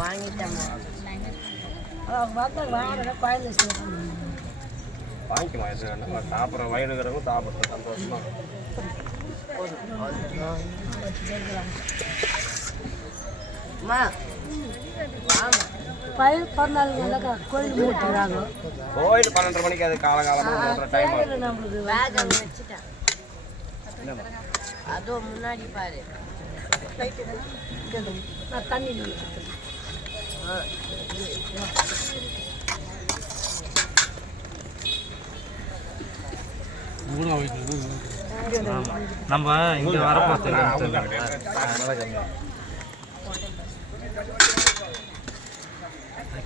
வாங்கிட்டேம்மா. வாங்கிக்கலாம் இது வேணா சாப்பிட்ற வயலுங்கிறவங்க சாப்பிட்ற சந்தோஷமா. கோயில் பன்னெண்டரை மணிக்கு அது காலகாலமாக டைம் ஆகும். நம்மளுக்கு. பேக் அங்கே வச்சுட்டேன் அதோ முன்னாடி பாரு. நான் தண்ணி நம்ம இங்க வரப்போ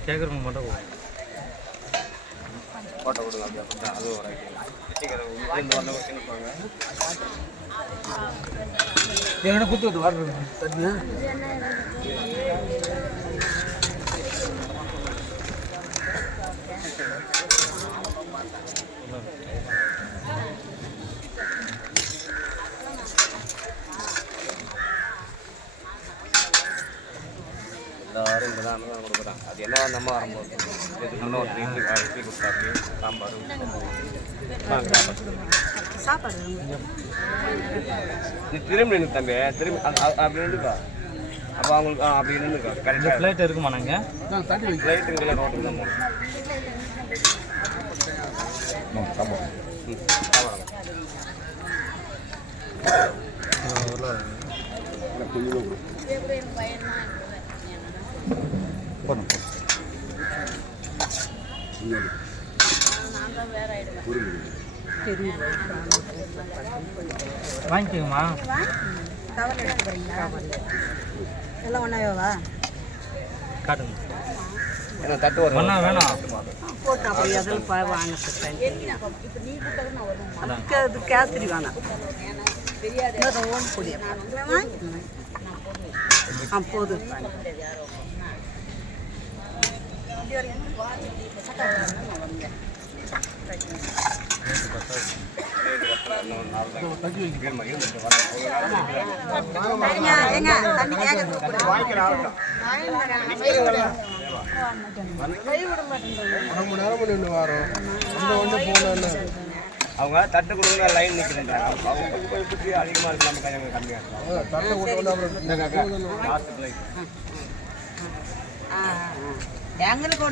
கேட்குறவங்க மட்டும் போகும் ஃபோட்டோ கொடுங்க அதுவும் ஒரு என்ன குத்து வர்றது எல்லாரும் இங்கே தான் கொடுக்குறாங்க. அது என்ன நம்ம வரும்போது இதுக்கு முன்னே ஒரு இட்லி இட்லி கொடுத்தாப்பி சாம்பார். சாப்பாடு. நீ திரும்பி நின்று தம்பி. திரும்பி அப்படி நின்றுக்கா அப்போ அவங்களுக்கு அப்படி நின்றுக்கா கரெக்டாக ஃப்ளைட் இருக்குமா நாங்கள் ஃப்ளைட்டுங்களை ரோட்டுக்கு தான் போகணும் ம், ஆமாம். வாங்கிக்கோங்கம்மா எடுத்து போறீங்களா எல்லாம் ஒன்றாவேவா காட்டுங்க. ஒன்றா வேணும். போட்டு அப்படி அதில் வாங்க அதுக்கு அது கேசரி வேணாம். ஓன் பொடி. ஆ போதும். அவங்க தட்டு கொடுங்க லைன் நிற்கிறாங்க அதிகமாக இருக்கு நம்ம கையில் கம்மியாக இருக்கும் எங்களுக்கு